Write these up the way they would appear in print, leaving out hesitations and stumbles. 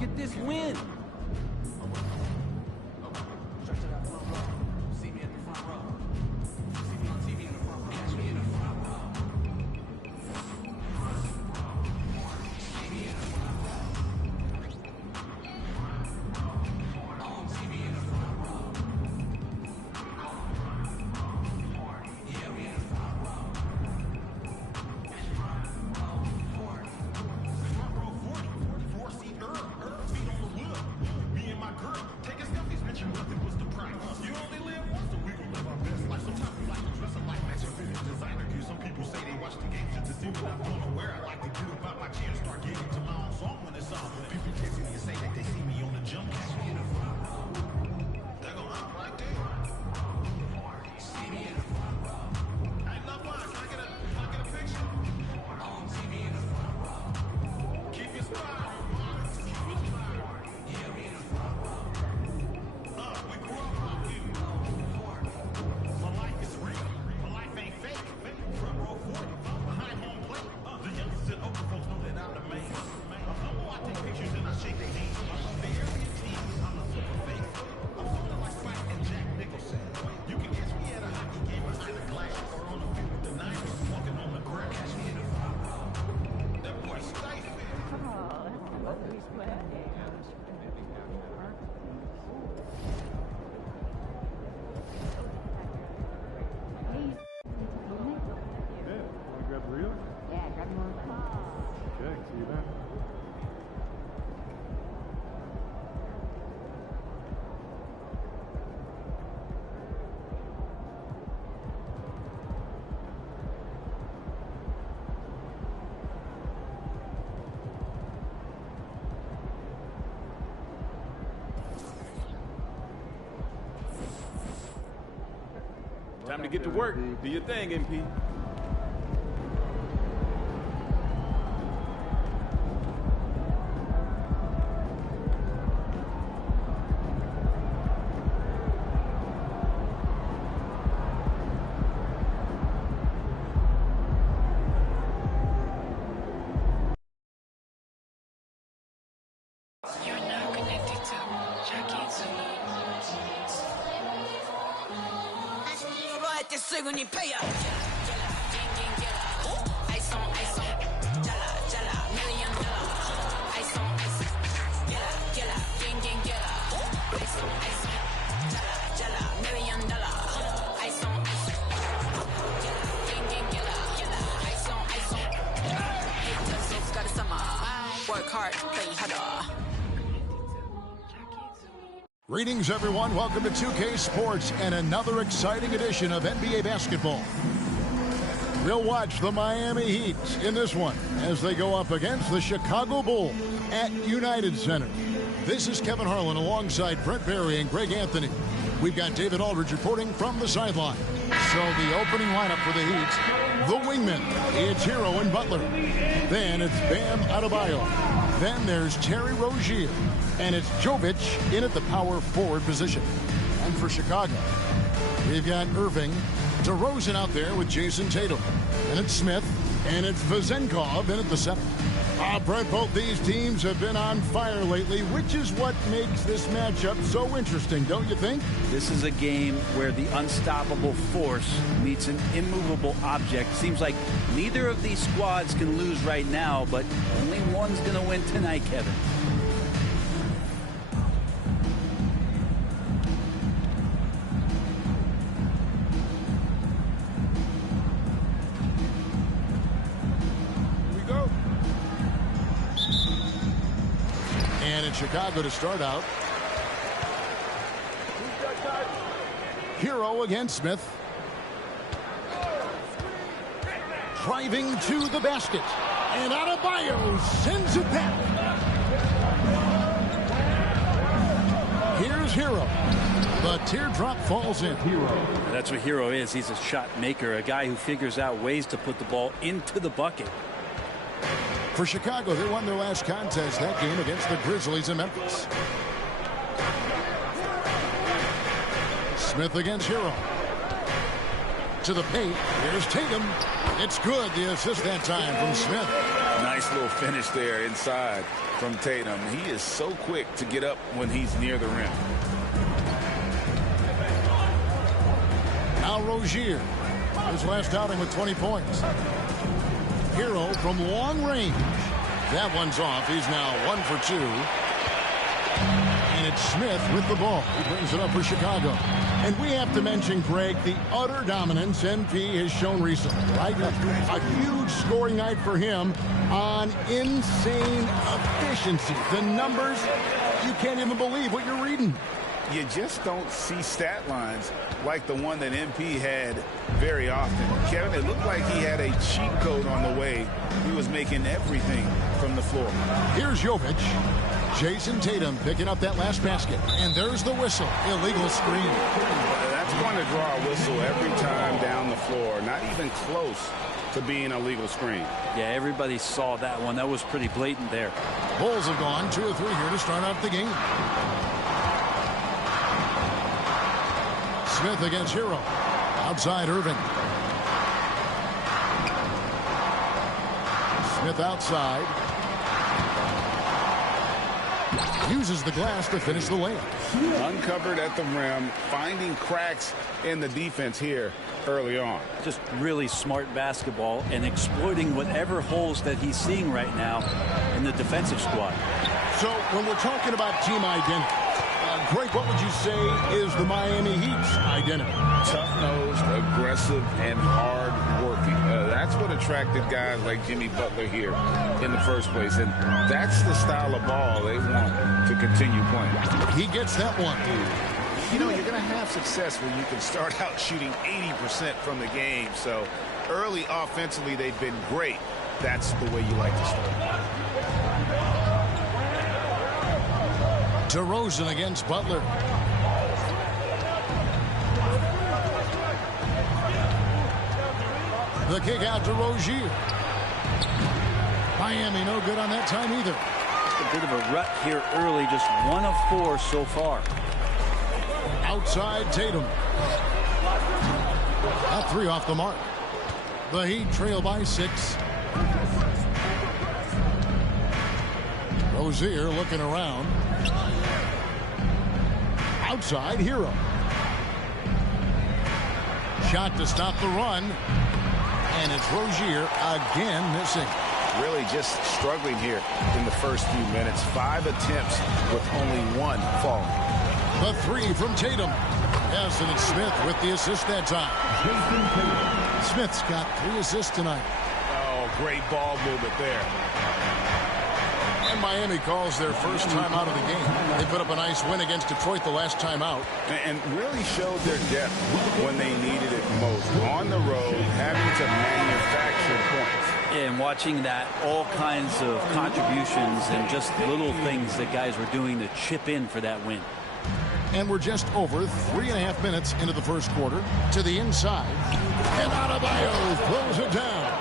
get this win. Time to get to work. Do your thing, MP. Greetings, everyone. Welcome to 2K Sports and another exciting edition of NBA basketball. We'll watch the Miami Heat in this one as they go up against the Chicago Bulls at United Center. This is Kevin Harlan alongside Brent Barry and Greg Anthony. We've got David Aldridge reporting from the sideline. So the opening lineup for the Heat, the wingmen, it's Hero and Butler. Then it's Bam Adebayo. Then there's Terry Rozier. And it's Jovic in at the power forward position. And for Chicago, we've got Irving, DeRozan out there with Jason Tatum. And it's Smith, and it's Vezenkov in at the center. Brett, both these teams have been on fire lately, which is what makes this matchup so interesting, don't you think? This is a game where the unstoppable force meets an immovable object. Seems like neither of these squads can lose right now, but only one's going to win tonight, Kevin. Chicago to start out. Hero against Smith. Driving to the basket. And Adebayo sends it back. Here's Hero. The teardrop falls in. Hero. That's what Hero is. He's a shot maker, a guy who figures out ways to put the ball into the bucket. For Chicago, they won their last contest that game against the Grizzlies in Memphis. Smith against Hero. To the paint. Here's Tatum. It's good. The assist that time from Smith. Nice Nice little finish there inside from Tatum. He is so quick to get up when he's near the rim. Now Rozier, his last outing with 20 points. Hero from long range. That one's off. He's now 1 for 2. And it's Smith with the ball. He brings it up for Chicago. And we have to mention, Greg, the utter dominance MP has shown recently, right? A huge scoring night for him on insane efficiency. The numbers, you can't even believe what you're reading. You just don't see stat lines like the one that MP had very often. Kevin, it looked like he had a cheat code on the way. He was making everything from the floor. Here's Jovic. Jason Tatum picking up that last basket. And there's the whistle. Illegal screen. That's going to draw a whistle every time down the floor. Not even close to being a legal screen. Yeah, everybody saw that one. That was pretty blatant there. Bulls have gone 2 of 3 here to start out the game. Smith against Hero. Outside Irving. Smith outside. Uses the glass to finish the layup. Uncovered at the rim, finding cracks in the defense here early on. Just really smart basketball and exploiting whatever holes that he's seeing right now in the defensive squad. So when we're talking about team identity, Greg, what would you say is the Miami Heat's identity? Tough-nosed, aggressive, and hard-working. That's what attracted guys like Jimmy Butler here in the first place. And that's the style of ball they want to continue playing. He gets that one. You know, you're going to have success when you can start out shooting 80% from the game. So early offensively, they've been great. That's the way you like to start. DeRozan against Butler. The kick out to Rozier. Miami no good on that time either. A bit of a rut here early, just 1 of 4 so far. Outside Tatum. A 3 off the mark. The Heat trail by 6. Rozier looking around. Outside Hero. Shot to stop the run. And it's Rozier again missing. Really just struggling here in the first few minutes. 5 attempts with only 1 falling. The 3 from Tatum. Yes, and it's Smith with the assist that time. Smith's got 3 assists tonight. Oh, great ball movement there. And Miami calls their first time out of the game. They put up a nice win against Detroit the last time out. And really showed their depth when they needed it most. On the road, having to manufacture points. And watching that, all kinds of contributions and just little things that guys were doing to chip in for that win. And we're just over 3.5 minutes into the first quarter. To the inside. And Adebayo throws it down.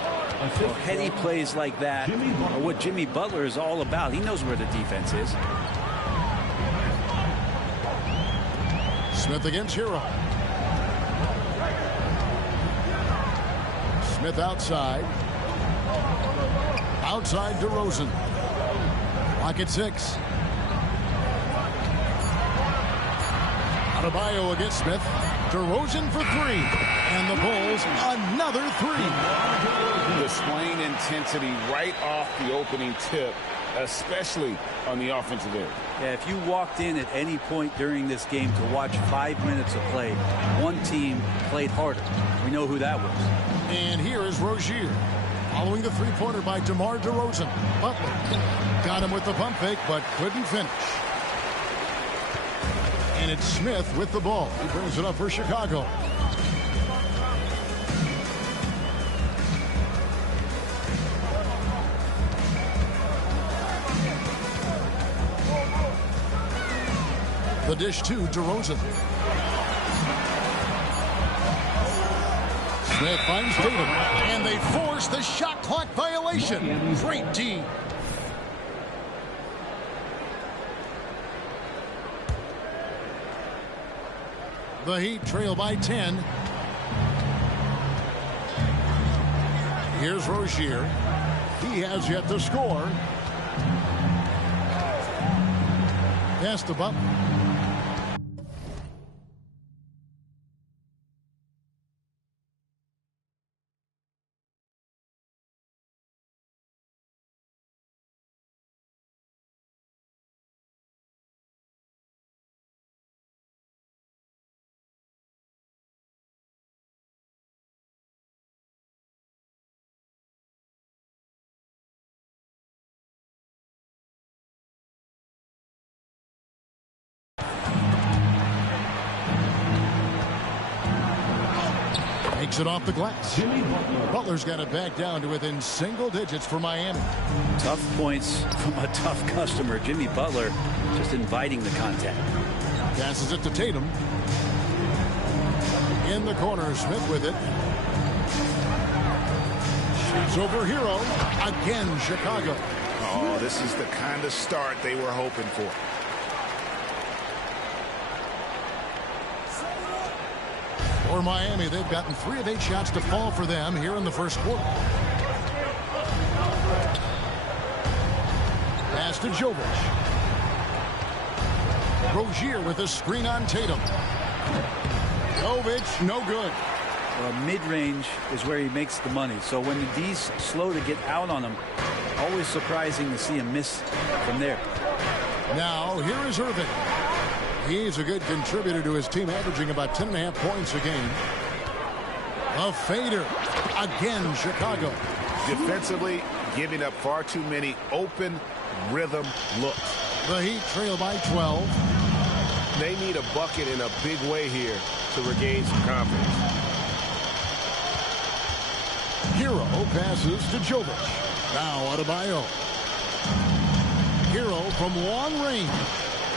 Well, heady plays like that are what Jimmy Butler is all about. He knows where the defense is. Smith against Hero. Smith outside. Outside DeRozan. Clock at 6. Adebayo against Smith. DeRozan for 3. And the Bulls another 3. Displaying intensity right off the opening tip, especially on the offensive end. Yeah, if you walked in at any point during this game to watch 5 minutes of play, one team played harder. We know who that was. And here is Rozier. Following the three-pointer by DeMar DeRozan. Butler got him with the pump fake, but couldn't finish. And it's Smith with the ball. He brings it up for Chicago. The dish to DeRozan. Smith finds Tatum, and they force the shot clock violation. Great D. The Heat trail by 10. Here's Rozier. He has yet to score. Pass to Butler. Takes it off the glass. Butler's got it back down to within single digits for Miami. Tough points from a tough customer. Jimmy Butler just inviting the contact. Passes it to Tatum. In the corner, Smith with it. Shoots over Hero. Again, Chicago. Oh, this is the kind of start they were hoping for. For Miami, they've gotten 3 of 8 shots to fall for them here in the first quarter. Pass to Jovic. Rozier with a screen on Tatum. Jovic, no good. Well, mid-range is where he makes the money. So when the D's slow to get out on him, always surprising to see him miss from there. Now, here is Irving. He's a good contributor to his team, averaging about 10.5 points a game. A fader. Again, Chicago. Defensively, giving up far too many open rhythm looks. The Heat trail by 12. They need a bucket in a big way here to regain some confidence. Hero passes to Jovic. Now Adebayo. Hero from long range.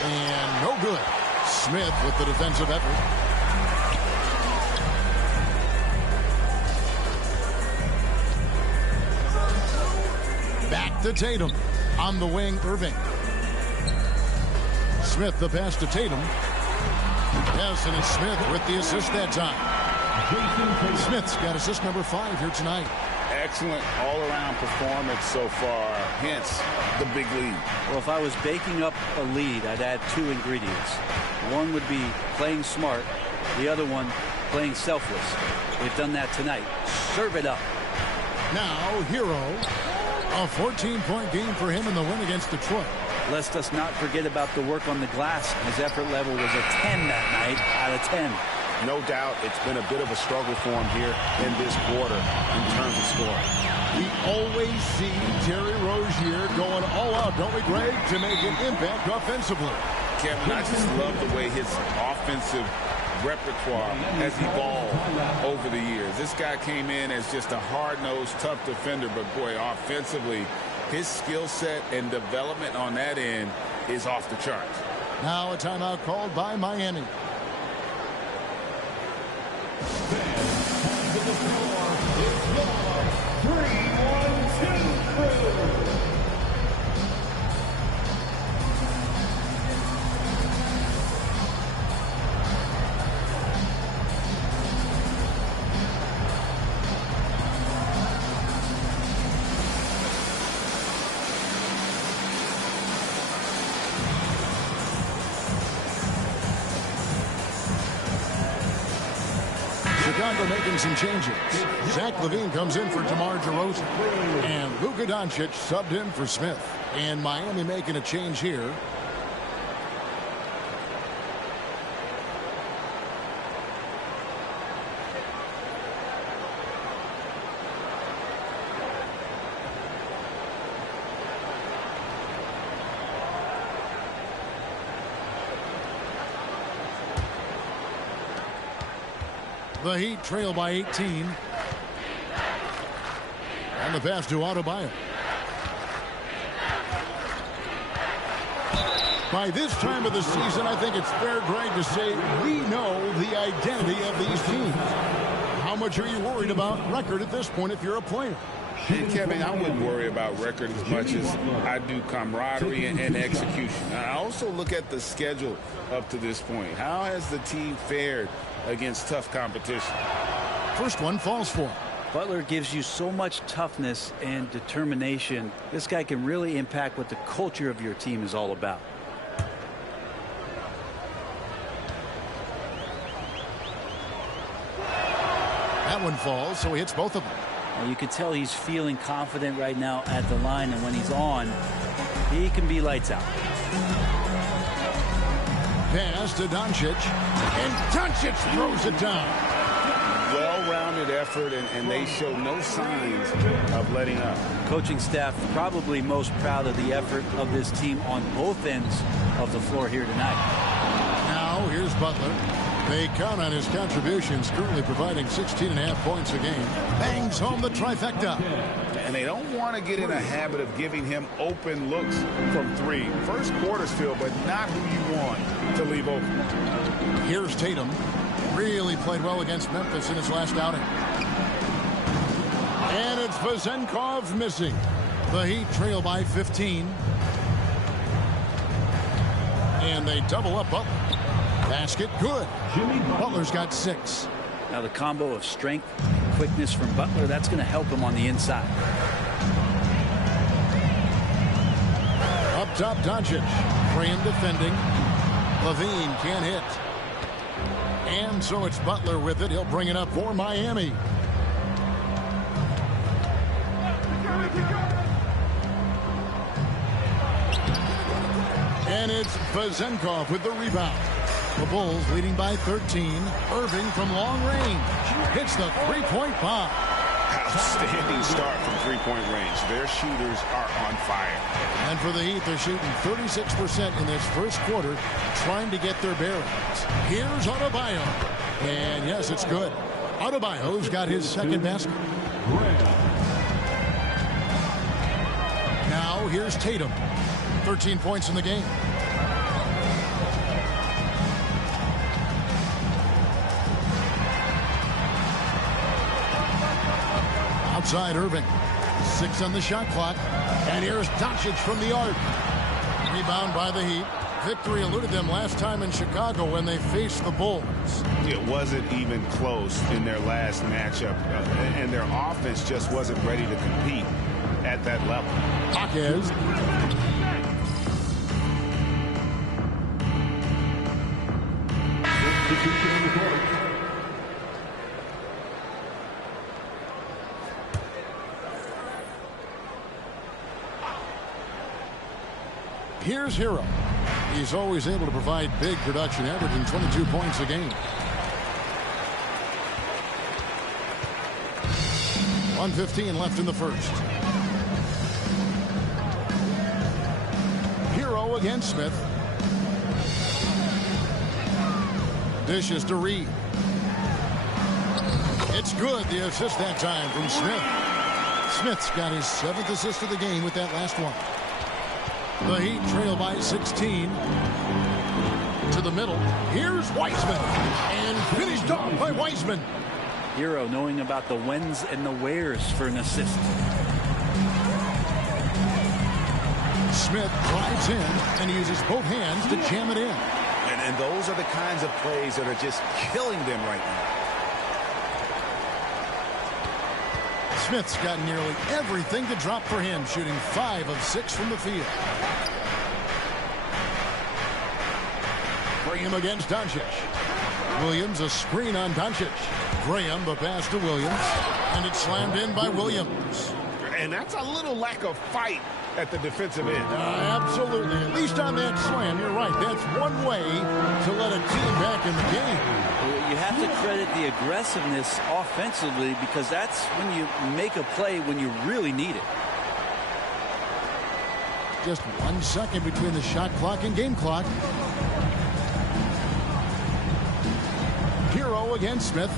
And no good. Smith with the defensive effort. Back to Tatum. On the wing, Irving. Smith the pass to Tatum. Yes, and it's Smith with the assist that time. Smith's got assist number 5 here tonight. Excellent all-around performance so far, hence the big lead. Well, if I was baking up a lead, I'd add 2 ingredients. One would be playing smart. The other one, playing selfless. They've done that tonight. Serve it up. Now, Hero. A 14-point game for him in the win against Detroit. Let's us not forget about the work on the glass. His effort level was a 10 that night out of 10. No doubt it's been a bit of a struggle for him here in this quarter in terms of scoring. We always see Terry Rozier going all out, don't we, Greg, to make an impact offensively. Kevin, I just love the way his offensive repertoire has evolved over the years. This guy came in as just a hard-nosed, tough defender, but boy, offensively, his skill set and development on that end is off the charts. Now a timeout called by Miami. Chicago making some changes. Zach LaVine comes in for DeMar DeRozan. And Luka Doncic subbed in for Smith. And Miami making a change here. The Heat trail by 18. And the pass to Adebayo. By this time of the season, I think it's fair, Greg, to say we know the identity of these teams. How much are you worried about record at this point if you're a player? Hey, Kevin, I wouldn't worry about record as much as I do camaraderie and execution. I also look at the schedule up to this point. How has the team fared against tough competition? First one falls for him. Butler gives you so much toughness and determination. This guy can really impact what the culture of your team is all about. That one falls, so he hits both of them. Now you can tell he's feeling confident right now at the line, and when he's on, he can be lights out. Pass to Doncic, and Doncic throws it down. Well-rounded effort, and they show no signs of letting up. Coaching staff probably most proud of the effort of this team on both ends of the floor here tonight. Now here's Butler. They count on his contributions, currently providing 16.5 points a game. Bangs home the trifecta. And they don't want to get in a habit of giving him open looks from three. First quarter's feel, but not who you want to leave open. Here's Tatum. Really played well against Memphis in his last outing. And it's Vezenkov missing. The Heat trail by 15. And they double up Butler. Basket good. Butler's got 6. Now the combo of strength and quickness from Butler, that's going to help him on the inside. Up top, Doncic. Graham defending. Levine can't hit. And so it's Butler with it. He'll bring it up for Miami. And it's Vezenkov with the rebound. The Bulls leading by 13. Irving from long range hits the three-point bomb. Outstanding start from three-point range. Their shooters are on fire. And for the Heat, they're shooting 36% in this first quarter, trying to get their bearings. Here's Adebayo. And yes, it's good. Adebayo's got his second basket. Now here's Tatum. 13 points in the game. Outside Irving. 6 on the shot clock. And here's Doncic from the arc. Rebound by the Heat. Victory eluded them last time in Chicago when they faced the Bulls. It wasn't even close in their last matchup. And their offense just wasn't ready to compete at that level. Jaquez. Here's Hero. He's always able to provide big production, averaging 22 points a game. 1:15 left in the first. Hero against Smith. Dishes to Reed. It's good. The assist that time from Smith. Smith's got his 7th assist of the game with that last one. The Heat trail by 16. To the middle. Here's Wiseman. And finished off by Wiseman. Hero knowing about the whens and the wheres for an assist. Smith drives in and uses both hands to jam it in. And those are the kinds of plays that are just killing them right now. Smith's got nearly everything to drop for him, shooting 5 of 6 from the field. Graham against Doncic. Williams a screen on Doncic. Graham the pass to Williams. And it's slammed in by Williams. And that's a little lack of fight at the defensive end. Absolutely. At least on that slam, you're right. That's one way to let a team back in the game. You have to credit the aggressiveness offensively, because that's when you make a play when you really need it. Just 1 second between the shot clock and game clock. Hero against Smith.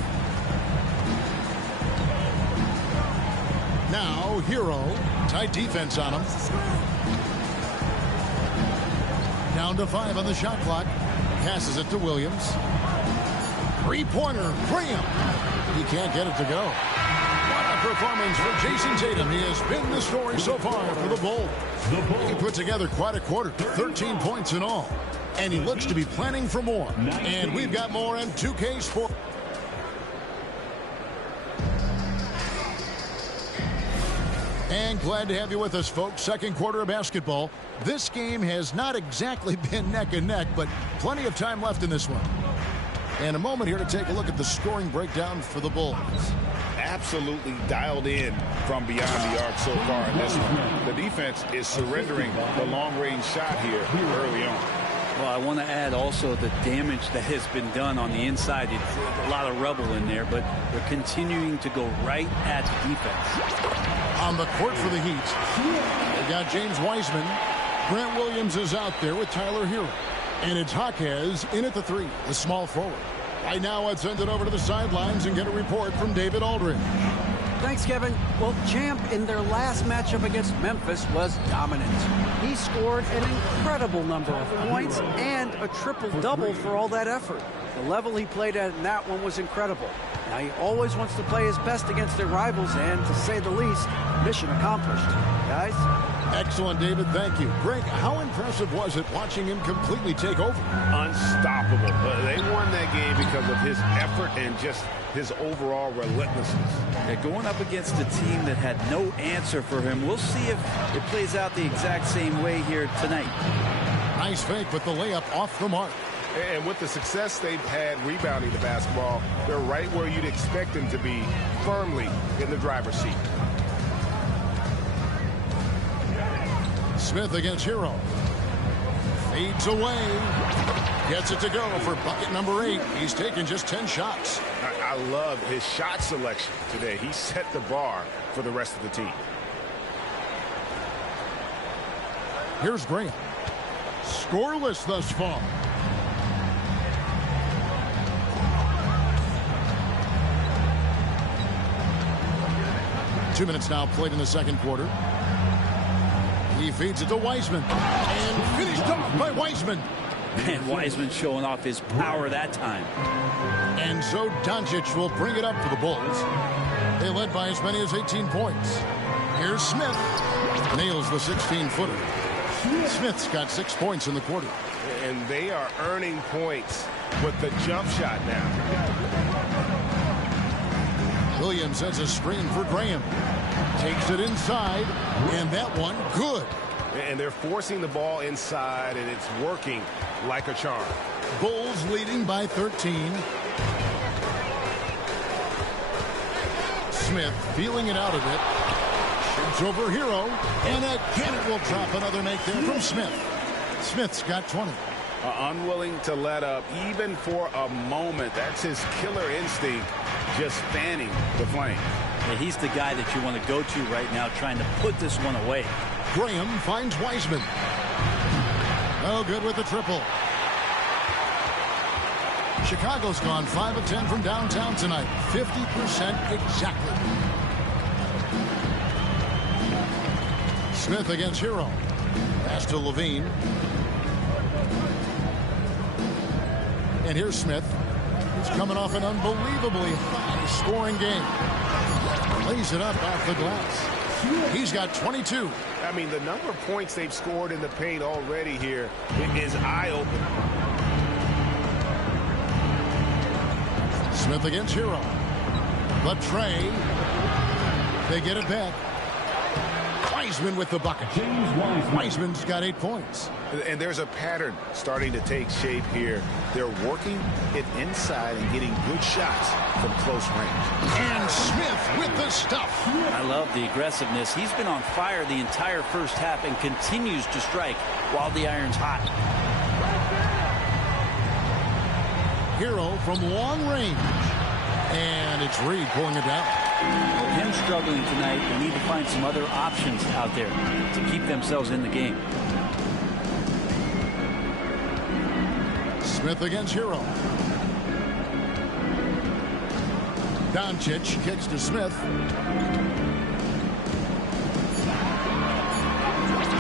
Now Hero. Tight defense on him. Down to 5 on the shot clock. Passes it to Williams. Three-pointer. Graham. He can't get it to go. What a performance for Jason Tatum. He has been the story so far for the Bulls. He put together quite a quarter. 13 points in all. And he looks to be planning for more. And we've got more on 2K Sports. And glad to have you with us, folks. Second quarter of basketball. This game has not exactly been neck and neck, but plenty of time left in this one. And a moment here to take a look at the scoring breakdown for the Bulls. Absolutely dialed in from beyond the arc so far in this one. The defense is surrendering the long-range shot here early on. Well, I want to add also the damage that has been done on the inside. It's a lot of rubble in there, but they're continuing to go right at the defense. On the court for the Heat, they've got James Wiseman. Grant Williams is out there with Tyler Hero. And it's Jaquez in at the 3, the small forward. Right now, let's send it over to the sidelines and get a report from David Aldridge. Thanks, Kevin. Well, Champ in their last matchup against Memphis was dominant. He scored an incredible number of points and a triple-double for all that effort. The level he played at in that one was incredible. Now, he always wants to play his best against their rivals, and to say the least, mission accomplished. Guys? Excellent, David. Thank you. Greg, how impressive was it watching him completely take over? Unstoppable. They won that game because of his effort and just his overall relentlessness. They're going up against a team that had no answer for him. We'll see if it plays out the exact same way here tonight. Nice fake with the layup off the mark. And with the success they've had rebounding the basketball, they're right where you'd expect them to be, firmly in the driver's seat. Smith against Hero. Fades away. Gets it to go for bucket number 8. He's taken just 10 shots. I love his shot selection today. He set the bar for the rest of the team. Here's Graham. Scoreless thus far. Two minutes now played in the second quarter. He feeds it to Wiseman. And finished off by Wiseman. And Wiseman showing off his power that time. And so Doncic will bring it up for the Bulls. They led by as many as 18 points. Here's Smith. Nails the 16-footer. Smith's got 6 points in the quarter. And they are earning points with the jump shot now. Williams has a screen for Graham. Takes it inside, and that one good. And they're forcing the ball inside, and it's working like a charm. Bulls leading by 13. Smith feeling it out a bit. Shoots over Hero, and again it will drop. Another make there from Smith. Smith's got 20. Unwilling to let up even for a moment. That's his killer instinct, just fanning the flame. Yeah, he's the guy that you want to go to right now, trying to put this one away. Graham finds Wiseman. Oh, good with the triple. Chicago's gone 5 of 10 from downtown tonight. 50% exactly. Smith against Hero. Pass to Levine. And here's Smith. He's coming off an unbelievably high-scoring game. Lays it up off the glass. He's got 22. I mean, the number of points they've scored in the paint already here is eye-opening. Smith against Hero. But Trey, they get it back. Wiseman with the bucket. Wiseman's got 8 points. And there's a pattern starting to take shape here. They're working it inside and getting good shots from close range. And Smith with the stuff. I love the aggressiveness. He's been on fire the entire first half and continues to strike while the iron's hot. Hero from long range. And it's Reed pulling it down. With him struggling tonight, they need to find some other options out there to keep themselves in the game. Smith against Hero. Doncic kicks to Smith.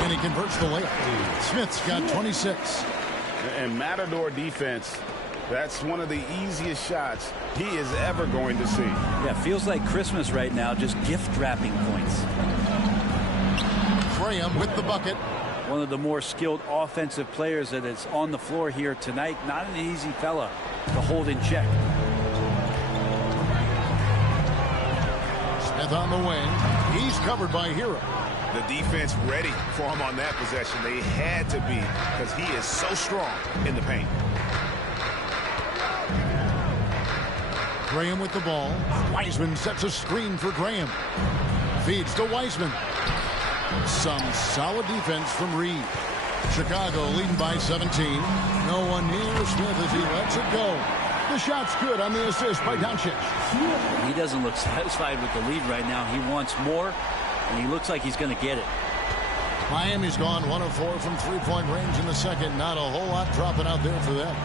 And he converts the layup. Smith's got 26. And Matador defense, that's one of the easiest shots he is ever going to see. Yeah, feels like Christmas right now, just gift wrapping points. Graham with the bucket. One of the more skilled offensive players that is on the floor here tonight. Not an easy fella to hold in check. Smith on the wing. He's covered by Hero. The defense ready for him on that possession. They had to be because he is so strong in the paint. Graham with the ball. Wiseman sets a screen for Graham. Feeds to Wiseman. Some solid defense from Reed. Chicago leading by 17. No one near Smith as he lets it go. The shot's good on the assist by Doncic. He doesn't look satisfied with the lead right now. He wants more, and he looks like he's going to get it. Miami's gone 1 of 4 from three-point range in the second. Not a whole lot dropping out there for them.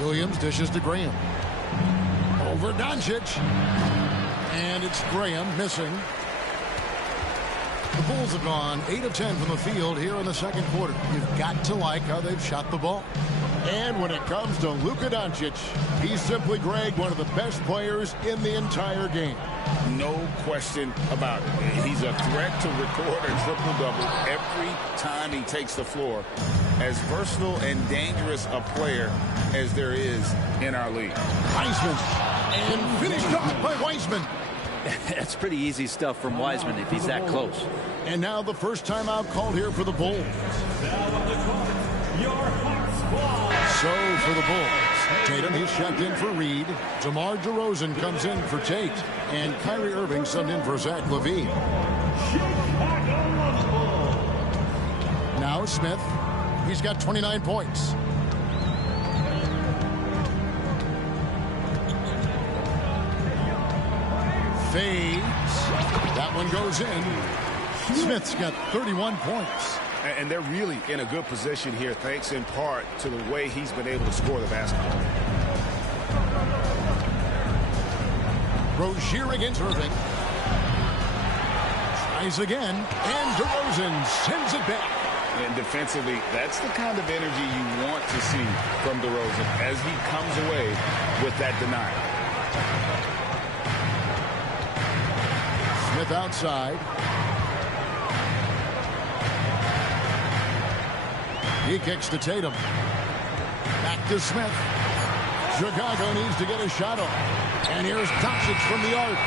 Williams dishes to Graham. Over Doncic. And it's Graham missing. The Bulls have gone 8 of 10 from the field here in the second quarter. You've got to like how they've shot the ball. And when it comes to Luka Doncic, he's simply, Greg, one of the best players in the entire game. No question about it. He's a threat to record a triple-double every time he takes the floor. As versatile and dangerous a player as there is in our league. Wiseman. And finished off by Wiseman. That's pretty easy stuff from Wiseman if he's that close. And now the first timeout called here for the Bulls. So for the Bulls, Tatum, he's checked in for Reed. DeMar DeRozan comes in for Tate. And Kyrie Irving subbed in for Zach LaVine. Now Smith. He's got 29 points. Fades. That one goes in. Smith's got 31 points. And they're really in a good position here, thanks in part to the way he's been able to score the basketball. Rozier against Irving. Tries again. And DeRozan sends it back. And defensively, that's the kind of energy you want to see from DeRozan as he comes away with that denial. Smith outside. He kicks to Tatum. Back to Smith. Chicago needs to get a shot off. And here's Doncic from the arc.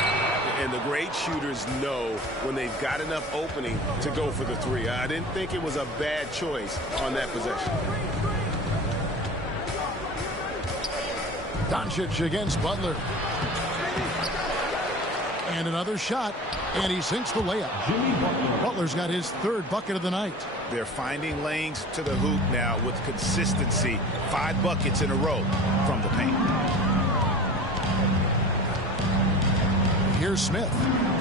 And the great shooters know when they've got enough opening to go for the three. I didn't think it was a bad choice on that possession. Doncic against Butler. And another shot. And he sinks the layup. Butler's got his third bucket of the night. They're finding lanes to the hoop now with consistency. 5 buckets in a row from the paint. Here's Smith.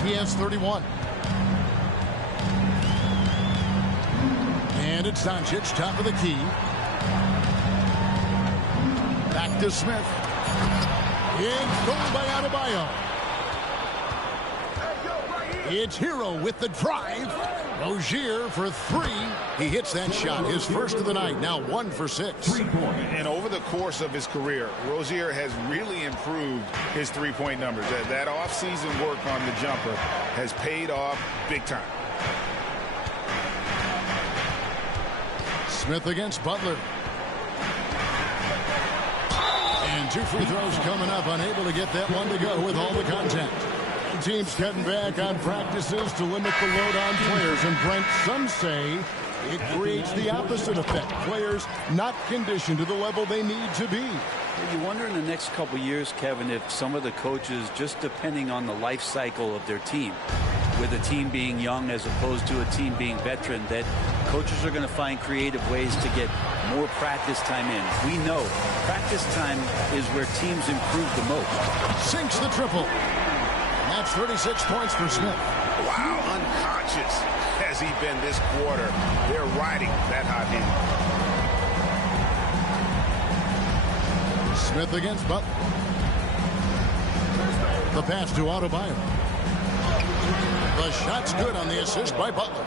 He has 31. And it's Doncic, top of the key. Back to Smith. It's thrown by Adebayo. It's Hero with the drive. Rozier for 3. He hits that shot, his first of the night, now 1 for 6. And over the course of his career, Rozier has really improved his three-point numbers. That off-season work on the jumper has paid off big time. Smith against Butler. And 2 free throws coming up, unable to get that one to go with all the contact. Teams cutting back on practices to limit the load on players. And Brent, some say it creates the opposite effect. Players not conditioned to the level they need to be. You wonder in the next couple years, Kevin, if some of the coaches, just depending on the life cycle of their team, with a team being young as opposed to a team being veteran, that coaches are going to find creative ways to get more practice time in. We know practice time is where teams improve the most. Sinks the triple. That's 36 points for Smith. Wow, unconscious has he been this quarter. They're riding that hot hand. Smith against Butler. The pass to Adebayo. The shot's good on the assist by Butler.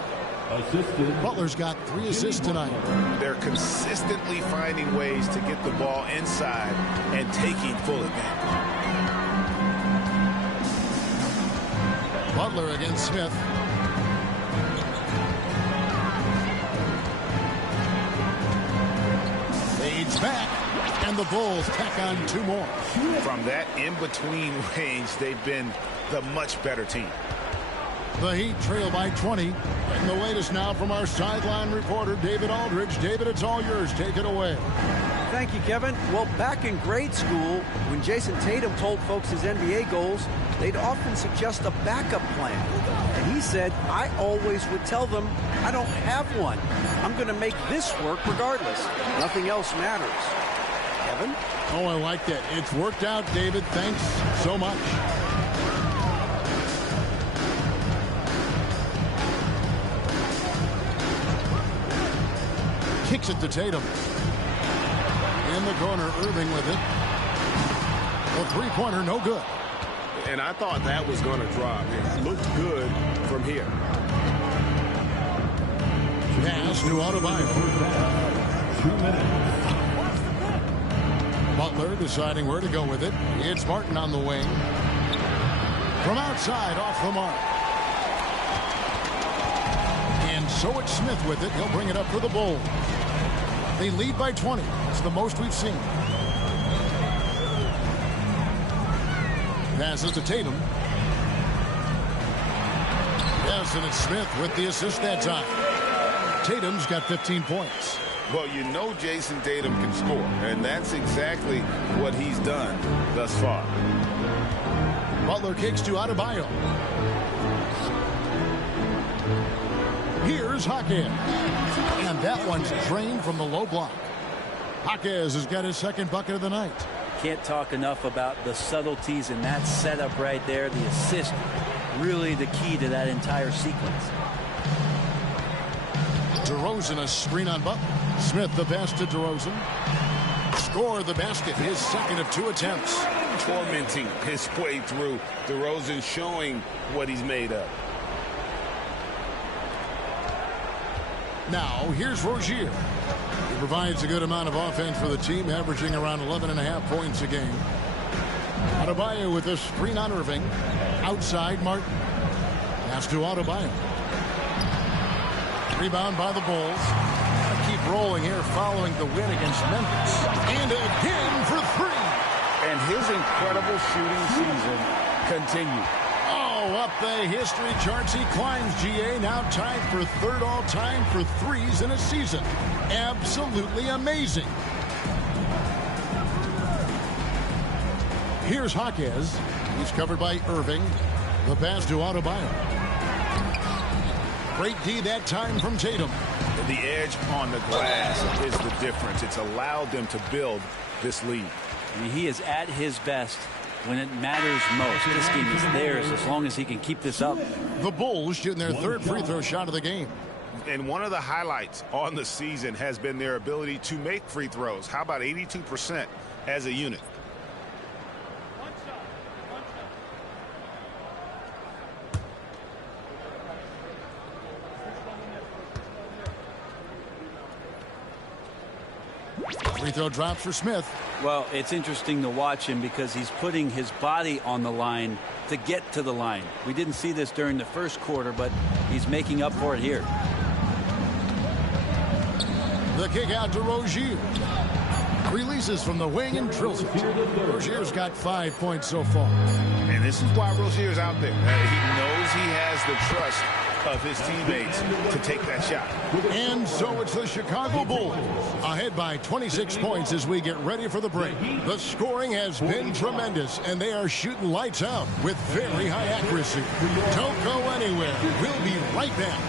Butler's got 3 assists tonight. They're consistently finding ways to get the ball inside and taking full advantage. Butler against Smith. Fades back. And the Bulls tack on 2 more. From that in-between range, they've been the much better team. The Heat trail by 20. And the latest now from our sideline reporter, David Aldridge. David, it's all yours. Take it away. Thank you, Kevin. Well, back in grade school, when Jason Tatum told folks his NBA goals, they'd often suggest a backup plan. And he said, I always would tell them, I don't have one. I'm going to make this work regardless. Nothing else matters. Kevin? Oh, I like that. It's worked out, David. Thanks so much. Kicks it to Tatum. In the corner, Irving with it. The three-pointer, no good. And I thought that was going to drop. It looked good from here. Pass to Adebayo. 2 minutes. Butler deciding where to go with it. It's Martin on the wing. From outside, off the mark. And so it's Smith with it. He'll bring it up for the Bulls. They lead by 20. It's the most we've seen. Passes to Tatum. Yes, and it's Smith with the assist that time. Tatum's got 15 points. Well, you know Jason Tatum can score, and that's exactly what he's done thus far. Butler kicks to Adebayo. Here's Jaquez. And that one's drained from the low block. Jaquez has got his second bucket of the night. Can't talk enough about the subtleties in that setup right there. The assist, really the key to that entire sequence. DeRozan a screen on Butler. Smith the pass to DeRozan. Score the basket, his second of 2 attempts. Tormenting his way through. DeRozan showing what he's made of. Now, here's Rozier. He provides a good amount of offense for the team, averaging around 11.5 points a game. Adebayo with a screen on Irving. Outside, Martin. Pass to Adebayo. Rebound by the Bulls. Gotta keep rolling here following the win against Memphis. And again for 3. And his incredible shooting season continues. Oh, up the history charts he climbs, GA. Now tied for 3rd all-time for threes in a season. Absolutely amazing. Here's Jaquez. He's covered by Irving. The pass to Adebayo. Great D that time from Tatum. The edge on the glass is the difference. It's allowed them to build this lead. I mean, he is at his best when it matters most. This game is theirs as long as he can keep this up. The Bulls shooting their 3rd free throw shot of the game. And one of the highlights on the season has been their ability to make free throws. How about 82% as a unit? Free throw drops for Smith. Well, it's interesting to watch him because he's putting his body on the line to get to the line. We didn't see this during the first quarter, but he's making up for it here. The kick out to Rozier. Releases from the wing and drills it. Rozier's got 5 points so far. And this is why Rozier's out there. He knows he has the trust of his teammates to take that shot. And so it's the Chicago Bulls ahead by 26 points as we get ready for the break. The scoring has been tremendous, and they are shooting lights out with very high accuracy. Don't go anywhere. We'll be right back.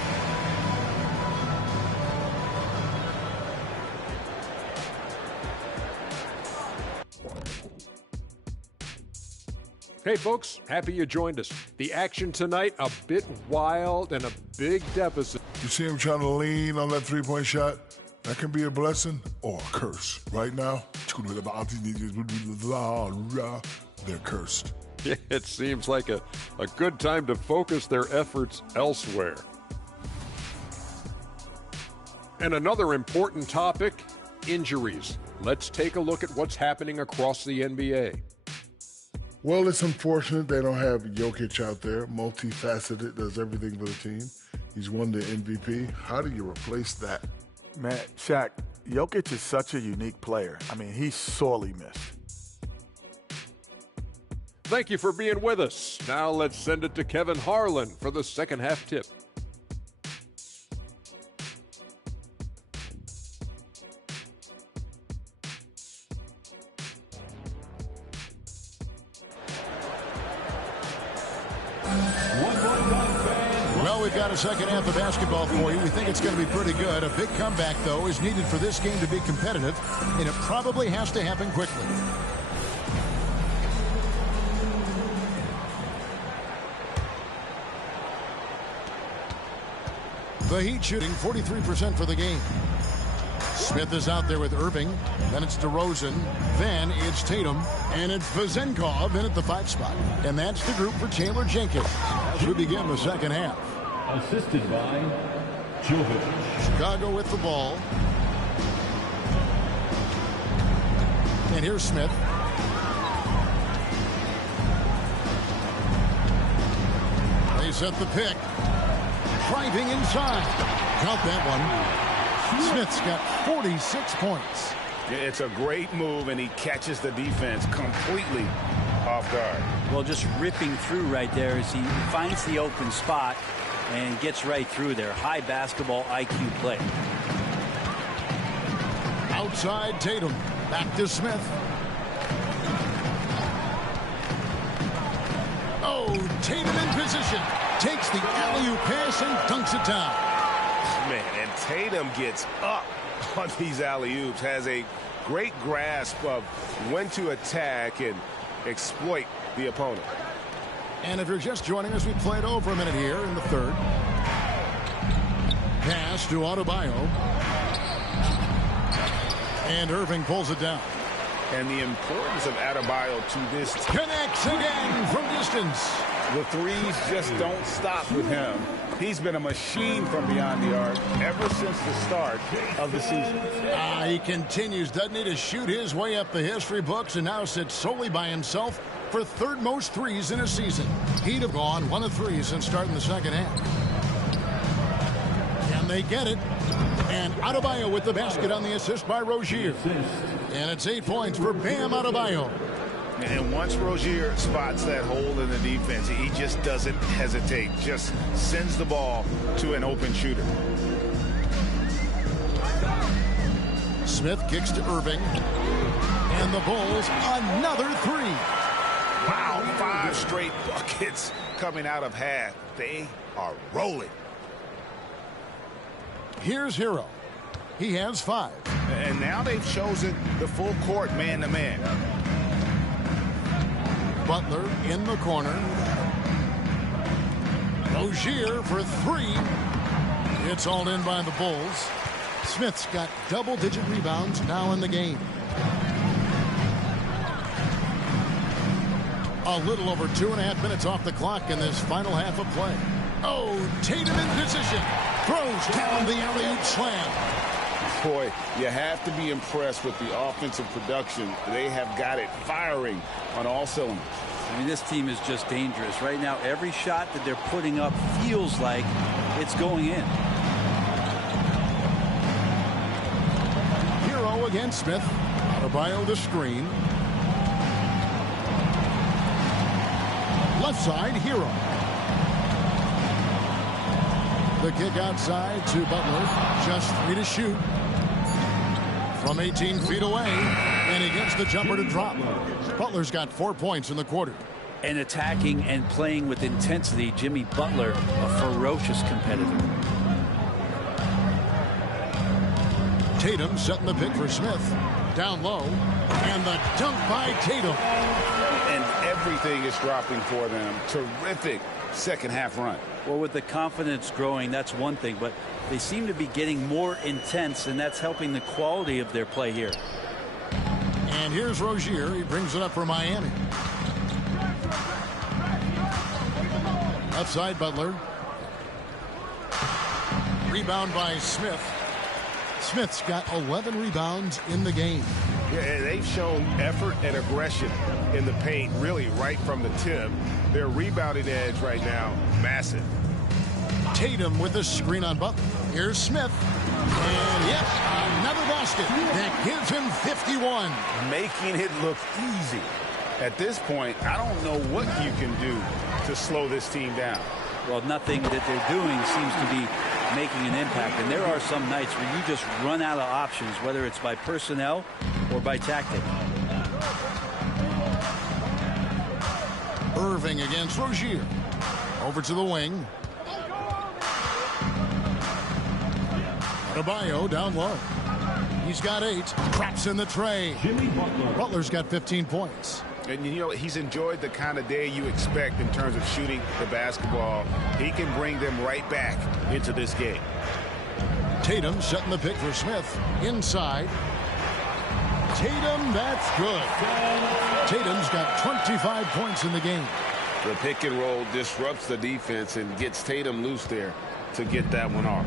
Hey folks, happy you joined us. The action tonight, a bit wild and a big deficit. You see him trying to lean on that three-point shot? That can be a blessing or a curse. Right now, they're cursed. It seems like a good time to focus their efforts elsewhere. And another important topic, injuries. Let's take a look at what's happening across the NBA. Well, it's unfortunate they don't have Jokic out there, multifaceted, does everything for the team. He's won the MVP. How do you replace that? Man, Shaq, Jokic is such a unique player. I mean, he's sorely missed. Thank you for being with us. Now let's send it to Kevin Harlan for the second half tip. Well, we've got a second half of basketball for you. We think it's going to be pretty good. A big comeback, though, is needed for this game to be competitive, and it probably has to happen quickly. The Heat shooting 43% for the game. Smith is out there with Irving. Then it's DeRozan. Then it's Tatum. And it's Vezenkov in at the 5 spot. And that's the group for Taylor Jenkins as we begin the second half. Assisted by Jovic. Chicago with the ball. And here's Smith. They set the pick. Driving inside. Count that one. Smith's got 46 points. It's a great move, and he catches the defense completely off guard. Well, just ripping through right there as he finds the open spot and gets right through there. High basketball IQ play. Outside Tatum. Back to Smith. Oh, Tatum in position. Takes the alley-oop pass and dunks it down. Man, and Tatum gets up on these alley-oops. Has a great grasp of when to attack and exploit the opponent. And if you're just joining us, we played over a minute here in the third. Pass to Adebayo. And Irving pulls it down. And the importance of Adebayo to this. Connects again from distance. The threes just don't stop with him. He's been a machine from beyond the arc ever since the start of the season. He continues, doesn't he, to shoot his way up the history books and now sits solely by himself for third most threes in a season. He'd have gone 1 of 3 since starting the second half. Can they get it? And Adebayo with the basket on the assist by Rozier. And it's 8 points for Bam Adebayo. And once Rozier spots that hole in the defense, he just doesn't hesitate. Just sends the ball to an open shooter. Smith kicks to Irving. And the Bulls, another 3. Wow, 5 straight buckets coming out of half. They are rolling. Here's Hero. He has 5. And now they've chosen the full court man-to-man. Butler in the corner. Rozier for 3. It's all in by the Bulls. Smith's got double-digit rebounds now in the game. A little over 2.5 minutes off the clock in this final half of play. Oh, Tatum in position. Throws down the alley-oop slam. Boy, you have to be impressed with the offensive production. They have got it firing on all cylinders. I mean, this team is just dangerous. Right now, every shot that they're putting up feels like it's going in. Hero against Smith. Adebayo the screen. Left side, Hero. The kick outside to Butler. Just 3 to shoot. From 18 feet away. And he gets the jumper to drop. Butler's got 4 points in the quarter. And attacking and playing with intensity, Jimmy Butler, a ferocious competitor. Tatum setting the pick for Smith. Down low. And the dunk by Tatum. And everything is dropping for them. Terrific second half run. Well, with the confidence growing, that's one thing, but they seem to be getting more intense, and that's helping the quality of their play here. And here's Rozier. He brings it up for Miami. Outside Butler. Rebound by Smith. Smith's got 11 rebounds in the game. Yeah, they've shown effort and aggression in the paint, really right from the tip. Their rebounding edge right now, massive. Tatum with a screen on Butler. Here's Smith. And yes, another basket. basket. That gives him 51. Making it look easy. At this point, I don't know what you can do to slow this team down. Well, nothing that they're doing seems to be making an impact. And there are some nights where you just run out of options, whether it's by personnel or by tactic. Irving against Rozier. Over to the wing. Adebayo down low. He's got 8. Traps in the tray. Jimmy Butler. Butler's got 15 points. And, you know, he's enjoyed the kind of day you expect in terms of shooting the basketball. He can bring them right back into this game. Tatum setting the pick for Smith. Inside. Tatum, that's good. Tatum's got 25 points in the game. The pick and roll disrupts the defense and gets Tatum loose there to get that one off.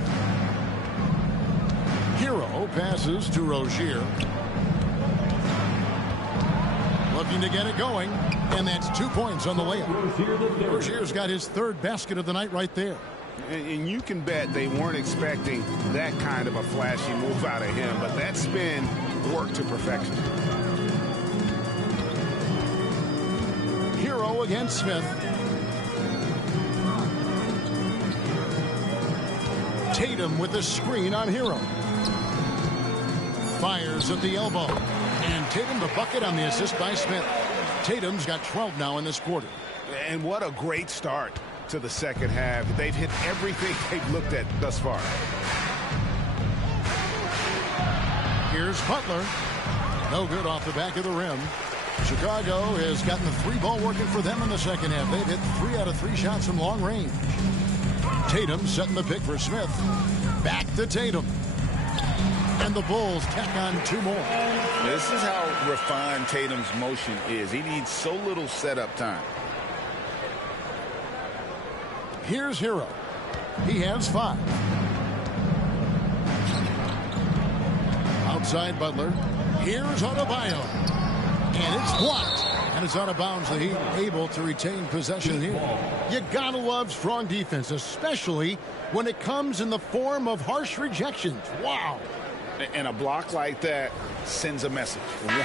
Hero passes to Rozier. Looking to get it going, and that's 2 points on the layup. Rozier's got his 3rd basket of the night right there. And you can bet they weren't expecting that kind of a flashy move out of him, but that spin worked to perfection. Hero against Smith. Tatum with the screen on Hero. Fires at the elbow. And Tatum the bucket on the assist by Smith. Tatum's got 12 now in this quarter. And what a great start to the second half. They've hit everything they've looked at thus far. Here's Butler. No good off the back of the rim. Chicago has gotten the 3-ball working for them in the second half. They've hit 3 out of 3 shots from long range. Tatum setting the pick for Smith. Back to Tatum. And the Bulls tack on 2 more. This is how refined Tatum's motion is. He needs so little setup time. Here's Hero. He has 5. Outside Butler. Here's Adebayo. And it's blocked. And it's out of bounds. The Heat able to retain possession here. You gotta love strong defense, especially when it comes in the form of harsh rejections. Wow. And a block like that sends a message. One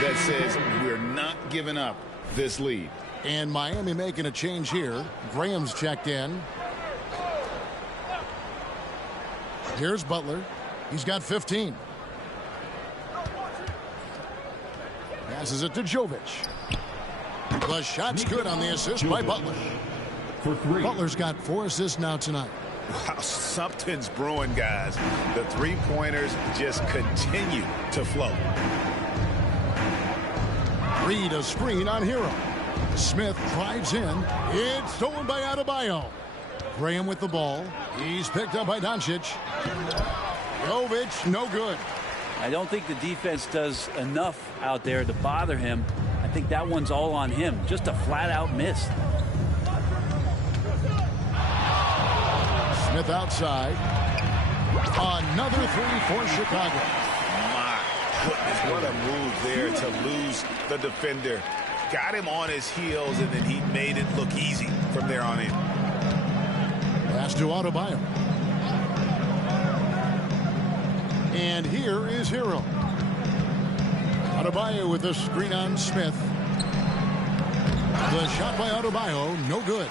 that says we're not giving up this lead. And Miami making a change here. Graham's checked in. Here's Butler. He's got 15. Passes it to Jovic. The shot's good on the assist by Butler. For 3. Butler's got 4 assists now tonight. Wow, something's brewing, guys. The 3-pointers just continue to flow. Reed a screen on Hero. Smith drives in. It's stolen by Adebayo. Graham with the ball. He's picked up by Doncic. Jovic, no good. I don't think the defense does enough out there to bother him. I think that one's all on him. Just a flat-out miss. Smith outside. Another 3 for Chicago. My goodness, what a move there to lose the defender. Got him on his heels, and then he made it look easy from there on in. Pass to Adebayo. And here is Hero. Adebayo with the screen on Smith. The shot by Adebayo, no good.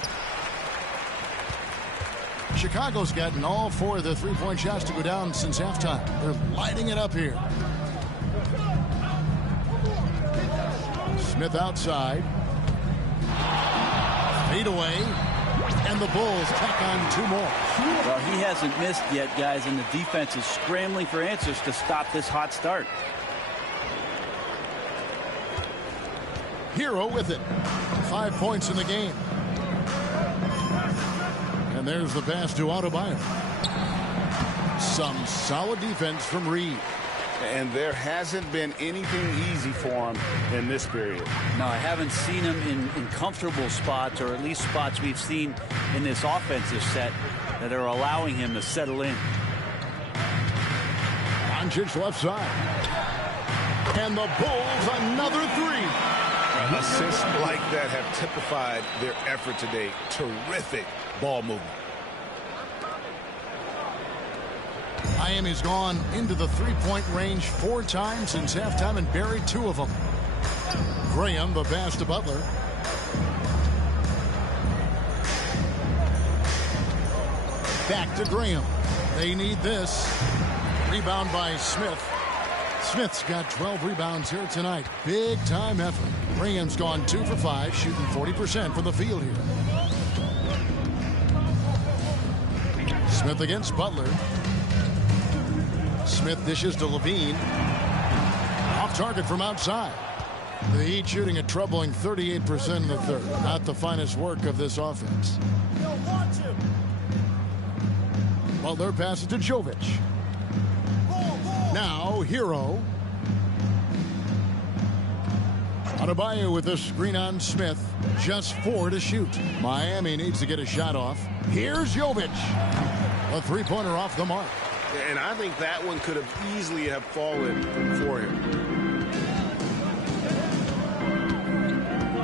Chicago's gotten all 4 of the 3-point shots to go down since halftime. They're lighting it up here. Smith outside. Fade away. And the Bulls tack on 2 more. Well, he hasn't missed yet, guys, and the defense is scrambling for answers to stop this hot start. Hero with it. 5 points in the game. And there's the pass to Adebayo. Some solid defense from Reed. And there hasn't been anything easy for him in this period. No, I haven't seen him in comfortable spots, or at least spots we've seen in this offensive set that are allowing him to settle in. Doncic left side. And the Bulls another 3. Assists like that have typified their effort today. Terrific ball movement. Miami's gone into the three-point range 4 times since halftime and buried 2 of them. Graham, the pass to Butler. Back to Graham. They need this. Rebound by Smith. Smith's got 12 rebounds here tonight. Big time effort. Graham's gone 2 for 5, shooting 40% from the field here. Smith against Butler. Smith dishes to Levine. Off target from outside. The Heat shooting a troubling 38% in the third. Not the finest work of this offense. Butler passes to Jovic. Now Hero. Adebayo with a screen on Smith. Just 4 to shoot. Miami needs to get a shot off. Here's Jovic. A three-pointer off the mark. And I think that one could have easily have fallen for him.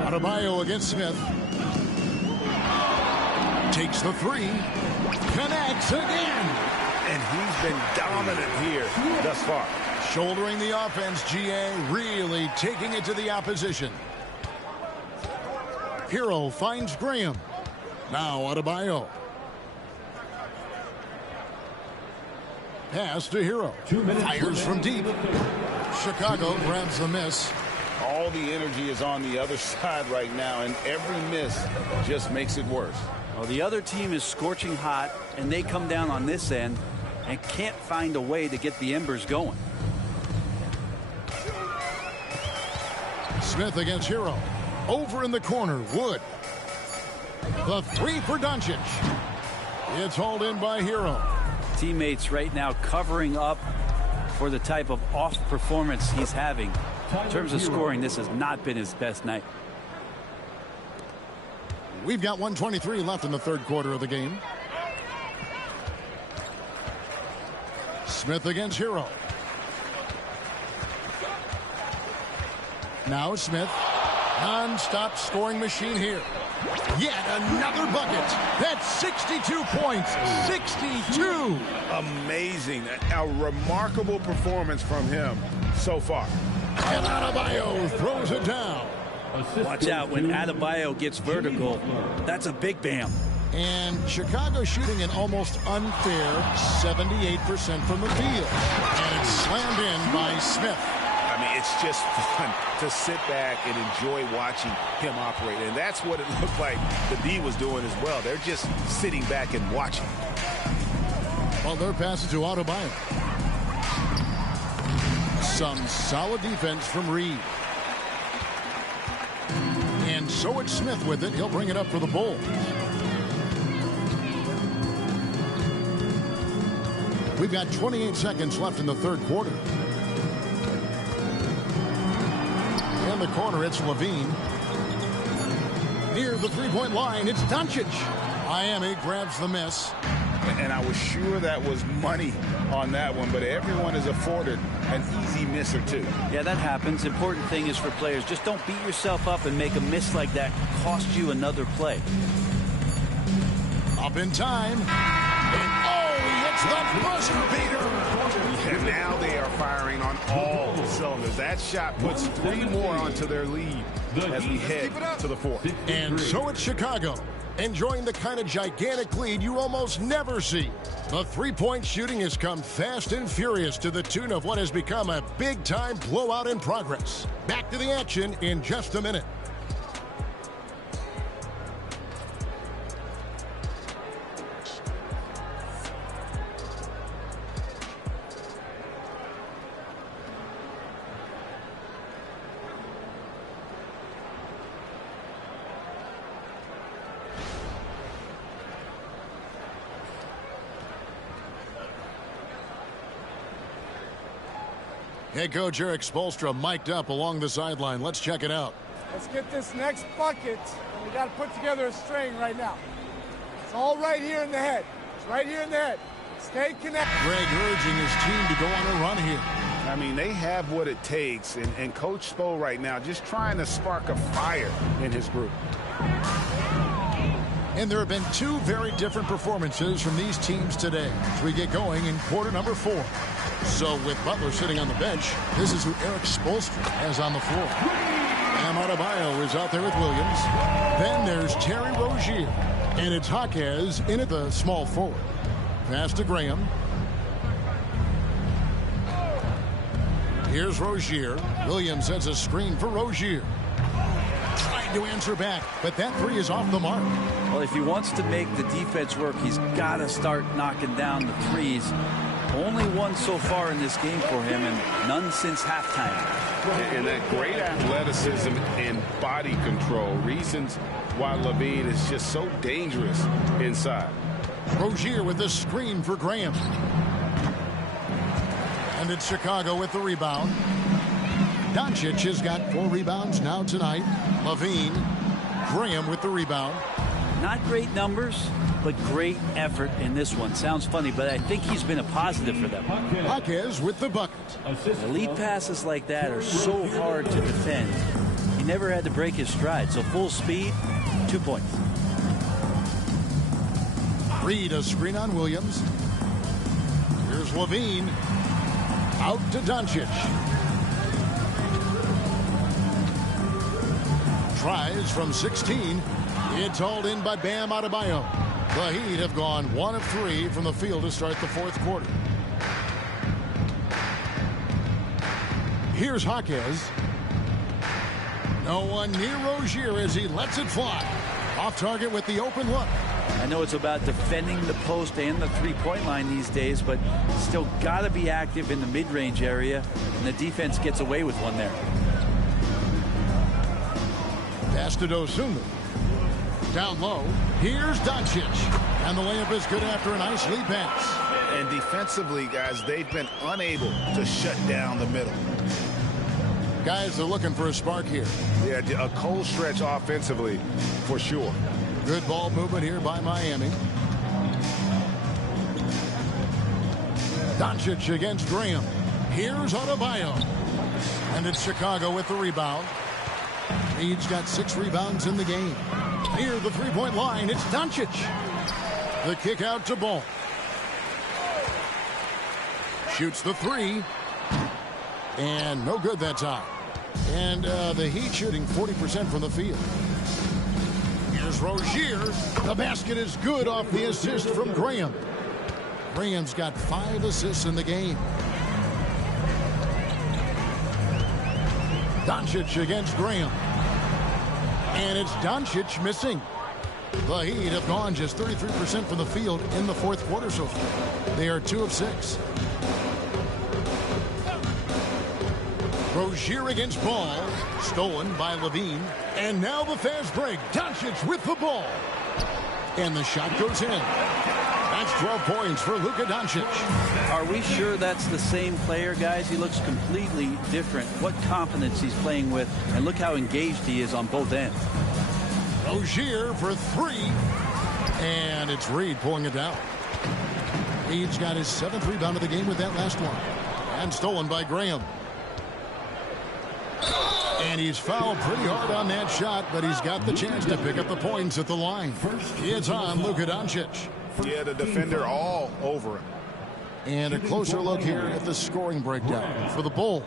Adebayo against Smith. Takes the 3. Connects again. And he's been dominant here thus far. Shouldering the offense, GA really taking it to the opposition. Hero finds Graham. Now Adebayo. Pass to Hero. Fires from deep. Chicago grabs the miss. All the energy is on the other side right now, and every miss just makes it worse. Well, the other team is scorching hot, and they come down on this end and can't find a way to get the embers going. Smith against Hero. Over in the corner, Wood. The 3 for Doncic. It's hauled in by Hero. Teammates right now covering up for the type of off performance he's having. In terms of scoring, this has not been his best night. We've got 1:23 left in the third quarter of the game. Smith against Hero. Now Smith. Non-stop scoring machine here. Yet another bucket. That's 62 points. 62. Amazing. A remarkable performance from him so far. And Adebayo throws it down. Watch out when Adebayo gets vertical. That's a big bam. And Chicago shooting an almost unfair 78% from the field. And it's slammed in by Smith. I mean, it's just fun to sit back and enjoy watching him operate. And that's what it looked like the D was doing as well. They're just sitting back and watching. Well, their pass to Adebayo. Some solid defense from Reed. And so it's Smith with it. He'll bring it up for the Bulls. We've got 28 seconds left in the third quarter. In the corner, it's Levine. Near the three-point line, it's Doncic. Miami grabs the miss. And I was sure that was money on that one, but everyone is afforded an easy miss or two. Yeah, that happens. Important thing is for players, just don't beat yourself up and make a miss like that cost you another play. Up in time. And oh, he hits the buzzer beater. And now they are firing on all cylinders. That shot puts 3 more onto their lead as we head to the fourth. And so it's Chicago, enjoying the kind of gigantic lead you almost never see. The three-point shooting has come fast and furious to the tune of what has become a big-time blowout in progress. Back to the action in just a minute. Head coach Eric Spoelstra mic'd up along the sideline. Let's check it out. Let's get this next bucket, and we got to put together a string right now. It's all right here in the head. It's right here in the head. Stay connected. Greg urging his team to go on a run here. I mean, they have what it takes, and Coach Spo right now just trying to spark a fire in his group. And there have been two very different performances from these teams today as we get going in quarter number 4. So with Butler sitting on the bench, this is who Eric Spoelstra has on the floor. Bam Adebayo is out there with Williams. Then there's Terry Rozier. And it's Jaquez in at the small forward. Pass to Graham. Here's Rozier. Williams sets a screen for Rozier. Trying to answer back, but that three is off the mark. Well, if he wants to make the defense work, he's got to start knocking down the threes. Only one so far in this game for him, and none since halftime. And that great athleticism and body control, reasons why LaVine is just so dangerous inside. Rozier with the screen for Graham. And it's Chicago with the rebound. Doncic has got 4 rebounds now tonight. LaVine, Graham with the rebound. Not great numbers, but great effort in this one. Sounds funny, but I think he's been a positive for them. Jaquez with the bucket. Elite passes like that are so hard to defend. He never had to break his stride, so full speed, 2 points. Reed a screen on Williams. Here's LaVine. Out to Doncic. Tries from 16. It's hauled in by Bam Adebayo. The Heat have gone 1 of 3 from the field to start the 4th quarter. Here's Jaquez. No one near Rozier as he lets it fly. Off target with the open look. I know it's about defending the post and the three-point line these days, but still got to be active in the mid-range area, and the defense gets away with one there. Pass to Dosunmu. Down low. Here's Doncic. And the layup is good after a nice lead pass. And defensively, guys, they've been unable to shut down the middle. Guys are looking for a spark here. Yeah, a cold stretch offensively for sure. Good ball movement here by Miami. Doncic against Graham. Here's Adebayo. And it's Chicago with the rebound. Reed's got 6 rebounds in the game. Near the three-point line, it's Doncic. The kick out to Ball. Shoots the 3. And no good that time. And the Heat shooting 40% from the field. Here's Rozier. The basket is good off the assist from Graham. Graham's got 5 assists in the game. Doncic against Graham. And it's Doncic missing. The Heat have gone just 33% from the field in the 4th quarter so far. They are 2 of 6. Rozier against Ball. Stolen by LaVine. And now the fast break. Doncic with the ball. And the shot goes in. That's 12 points for Luka Doncic. Are we sure that's the same player, guys? He looks completely different. What confidence he's playing with, and look how engaged he is on both ends. Rozier for 3. And it's Reed pulling it down. Reed's got his 7th rebound of the game with that last one. And stolen by Graham. And he's fouled pretty hard on that shot, but he's got the chance to pick up the points at the line. It's on Luka Doncic. Yeah, the defender all over him. And a closer look here at the scoring breakdown for the Bulls.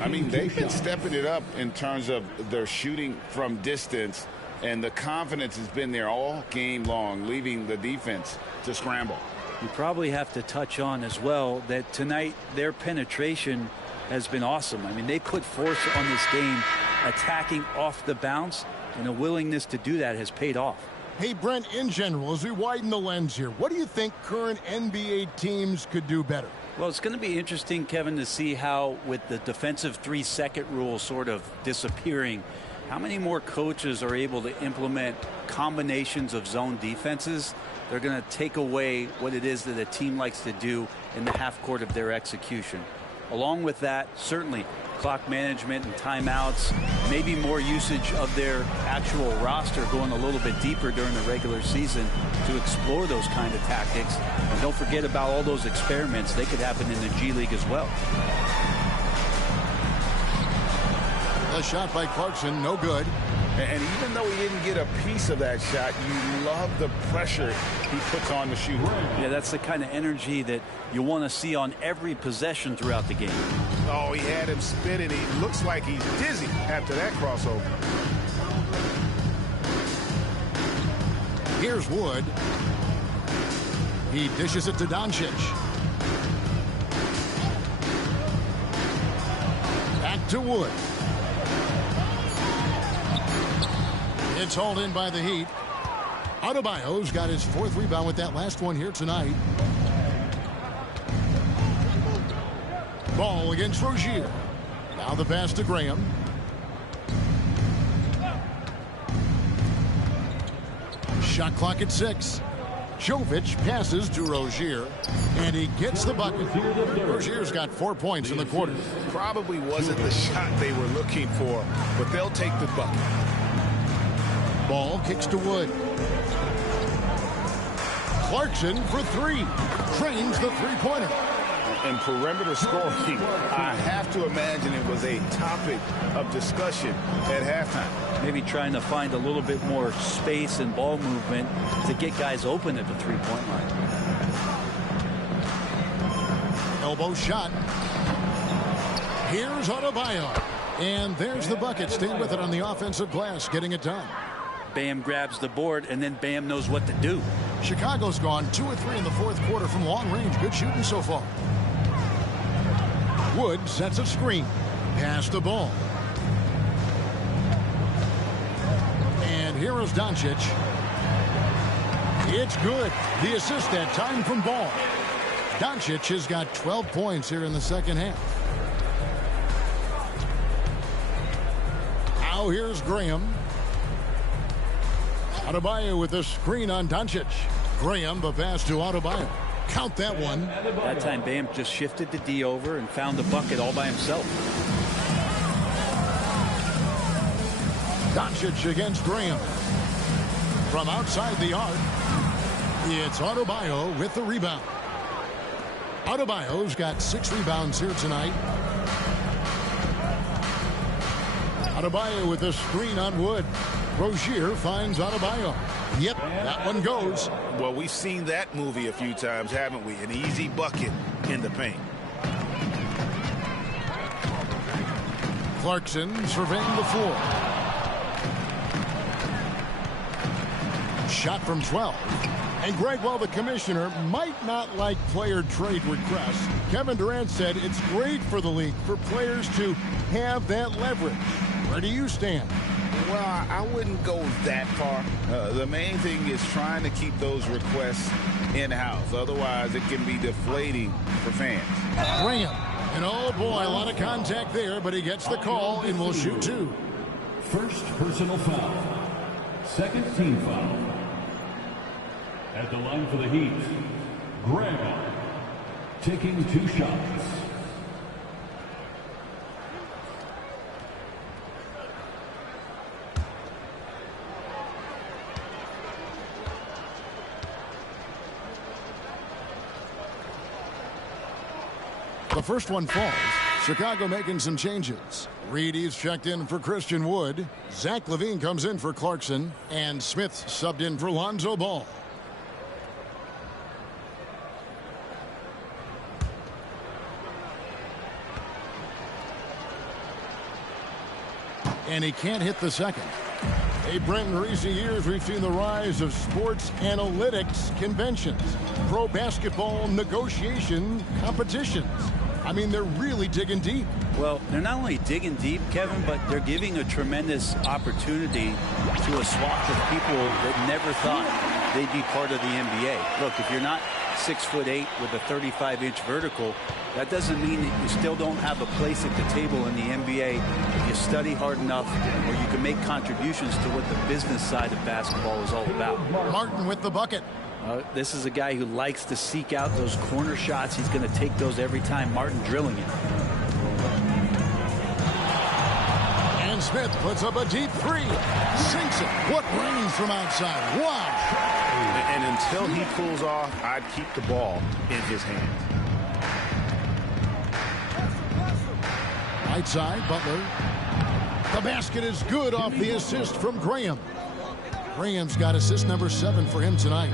I mean, they've been stepping it up in terms of their shooting from distance, and the confidence has been there all game long, leaving the defense to scramble. You probably have to touch on as well that tonight their penetration has been awesome. I mean, they put force on this game, attacking off the bounce, and a willingness to do that has paid off. Hey, Brent, in general, as we widen the lens here, what do you think current NBA teams could do better? Well, it's going to be interesting, Kevin, to see how, with the defensive 3-second rule sort of disappearing, how many more coaches are able to implement combinations of zone defenses. They're going to take away what it is that a team likes to do in the half court of their execution. Along with that, certainly clock management and timeouts, maybe more usage of their actual roster going a little bit deeper during the regular season to explore those kind of tactics. And don't forget about all those experiments. They could happen in the G League as well. A shot by Clarkson, no good. And even though he didn't get a piece of that shot, you love the pressure he puts on the shooter. Yeah, that's the kind of energy that you want to see on every possession throughout the game. Oh, he had him spinning. He looks like he's dizzy after that crossover. Here's Wood. He dishes it to Doncic. Back to Wood. It's hauled in by the Heat. Adebayo's got his 4th rebound with that last one here tonight. Ball against Rozier. Now the pass to Graham. Shot clock at 6. Jovic passes to Rozier, and he gets the bucket. Rozier's got 4 points in the quarter. Probably wasn't the shot they were looking for, but they'll take the bucket. Ball kicks to Wood. Clarkson for 3. Trains the three-pointer. And perimeter scoring, I have to imagine it was a topic of discussion at halftime. Maybe trying to find a little bit more space and ball movement to get guys open at the three-point line. Elbow shot. Here's Adebayo. And there's the bucket. Stay with it on the offensive glass, getting it done. Bam grabs the board, and then Bam knows what to do. Chicago's gone 2 of 3 in the 4th quarter from long range. Good shooting so far. Wood sets a screen. Pass the ball. And here is Doncic. It's good. The assist that time from Ball. Doncic has got 12 points here in the second half. Now here's Graham. Adebayo with a screen on Doncic. Graham, the pass to Adebayo. Count that one. That time Bam just shifted the D over and found the bucket all by himself. Doncic against Graham. From outside the arc, it's Adebayo with the rebound. Adebayo's got 6 rebounds here tonight. Adebayo with a screen on Wood. Rozier finds Adebayo. Yep, that one goes. Well, we've seen that movie a few times, haven't we? An easy bucket in the paint. Clarkson surveying the floor. Shot from 12. And Greg, while the commissioner might not like player trade requests, Kevin Durant said it's great for the league for players to have that leverage. Where do you stand? Well, I wouldn't go that far. The main thing is trying to keep those requests in-house. Otherwise, it can be deflating for fans. Graham. And oh boy, a lot of contact there, but he gets the call and will shoot 2. First personal foul. Second team foul. At the line for the Heat, Graham taking 2 shots. The first one falls. Chicago making some changes. Reedy's checked in for Christian Wood. Zach LaVine comes in for Clarkson. And Smith subbed in for Lonzo Ball. And he can't hit the second. Hey, Brent, in recent years, we've seen the rise of sports analytics conventions, pro basketball negotiation competitions. I mean, they're really digging deep. Well, they're not only digging deep, Kevin, but they're giving a tremendous opportunity to a swath of people that never thought they'd be part of the NBA. Look, if you're not 6'8" with a 35-inch vertical, that doesn't mean that you still don't have a place at the table in the NBA if you study hard enough, or you can make contributions to what the business side of basketball is all about. Martin with the bucket. This is a guy who likes to seek out those corner shots. He's going to take those every time. Martin drilling it. And Smith puts up a deep 3. Sinks it. What rains from outside. Wow. And until he pulls off, I'd keep the ball in his hands. Right side, Butler. The basket is good off the assist from Graham. Graham's got assist number 7 for him tonight.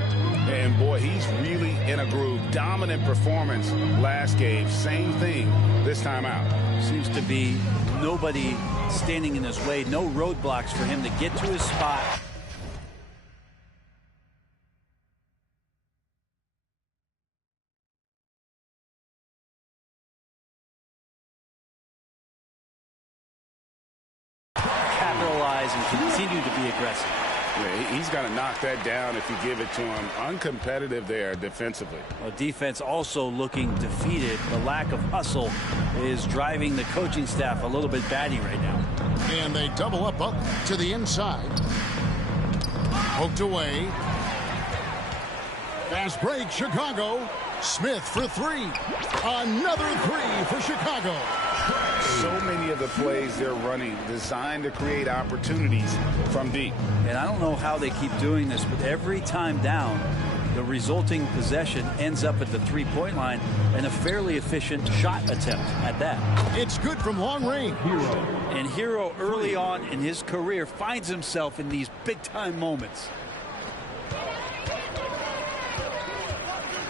And boy, he's really in a groove. Dominant performance last game. Same thing this time out. Seems to be nobody standing in his way. No roadblocks for him to get to his spot. Capitalize and continue to be aggressive. Yeah, he's got to knock that down if you give it to him. Uncompetitive there defensively. Well, defense also looking defeated. The lack of hustle is driving the coaching staff a little bit batty right now. And they double up to the inside. Poked away. Fast break, Chicago. Smith for 3. Another 3 for Chicago. So many of the plays they're running designed to create opportunities from deep. And I don't know how they keep doing this, but every time down, the resulting possession ends up at the three-point line and a fairly efficient shot attempt at that. It's good from long range. And Hero early on in his career finds himself in these big-time moments.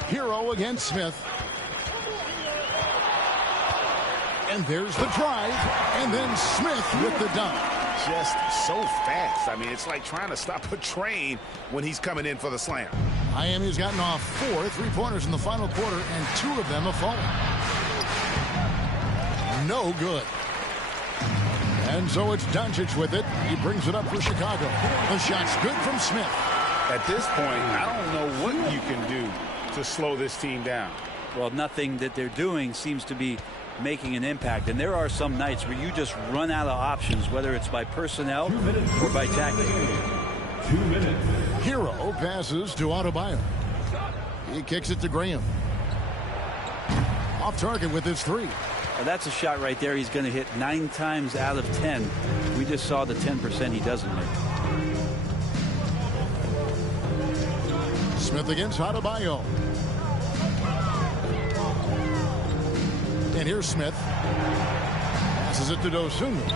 Hero against Smith. And there's the drive. And then Smith with the dunk. Just so fast. I mean, it's like trying to stop a train when he's coming in for the slam. Miami's gotten off 4 3-pointers in the final quarter, and 2 of them have fallen. No good. And so it's Doncic with it. He brings it up for Chicago. The shot's good from Smith. At this point, I don't know what you can do to slow this team down. Well, nothing that they're doing seems to be making an impact. And there are some nights where you just run out of options, whether it's by personnel or by tactic. 2 minutes. Hero passes to Adebayo. He kicks it to Graham. Off target with his 3. Well, that's a shot right there he's going to hit 9 times out of 10. We just saw the 10% he doesn't make. Smith against Adebayo. And here's Smith. Passes it to Dosunmu.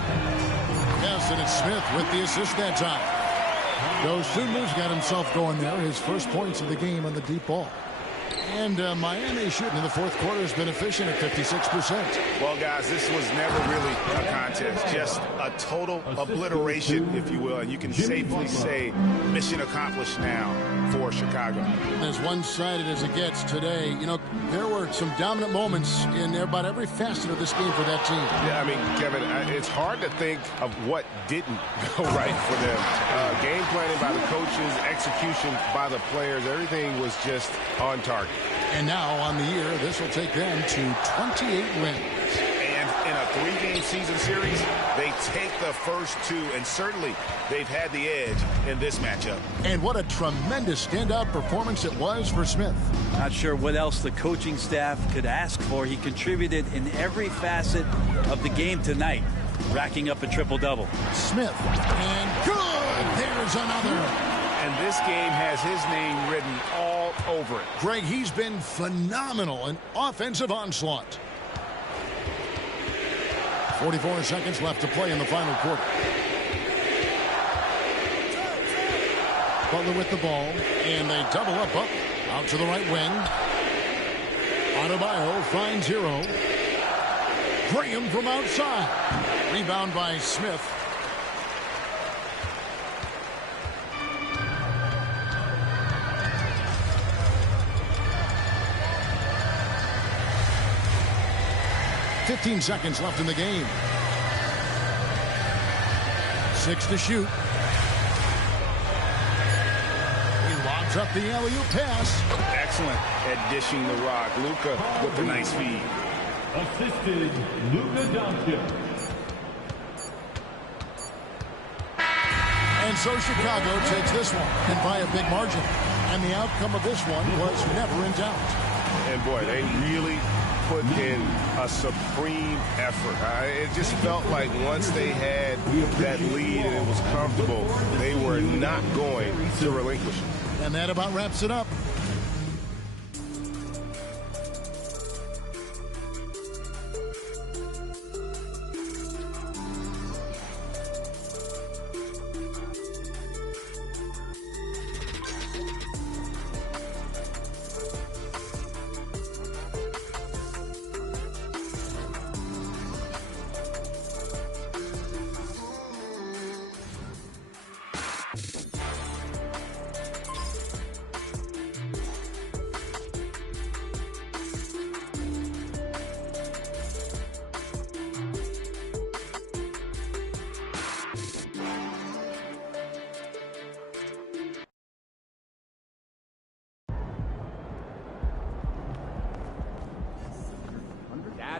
Yes, and it's Smith with the assist that time. Dosunmu's got himself going there. His first points of the game on the deep ball. And Miami shooting in the fourth quarter has been efficient at 56%. Well, guys, this was never really a contest. Just a total obliteration, if you will. And you can safely say mission accomplished now for Chicago. As one-sided as it gets today, you know, there were some dominant moments in about every facet of this game for that team. Yeah, I mean, Kevin, it's hard to think of what didn't go right for them. Game planning by the coaches, execution by the players, everything was just on target. And now on the year, this will take them to 28 wins. And in a 3-game season series, they take the first 2, and certainly they've had the edge in this matchup. And what a tremendous standout performance it was for Smith. Not sure what else the coaching staff could ask for. He contributed in every facet of the game tonight, racking up a triple-double. Smith, and good! There's another. And this game has his name written all over it. Greg, he's been phenomenal in offensive onslaught. 44 seconds left to play in the final quarter. Butler with the ball, and they double up. Out to the right wing. Adebayo finds Hero. Graham from outside. Rebound by Smith. .15 seconds left in the game. 6 to shoot. He lobs up the alley-oop pass. Excellent at dishing the rock. Luka with a nice feed. Assisted Luka Doncic. And so Chicago takes this one, and by a big margin. And the outcome of this one was never in doubt. And boy, they really put in a supreme effort. It just felt like once they had that lead and it was comfortable, they were not going to relinquish it. And that about wraps it up.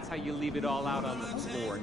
That's how you leave it all out on the floor.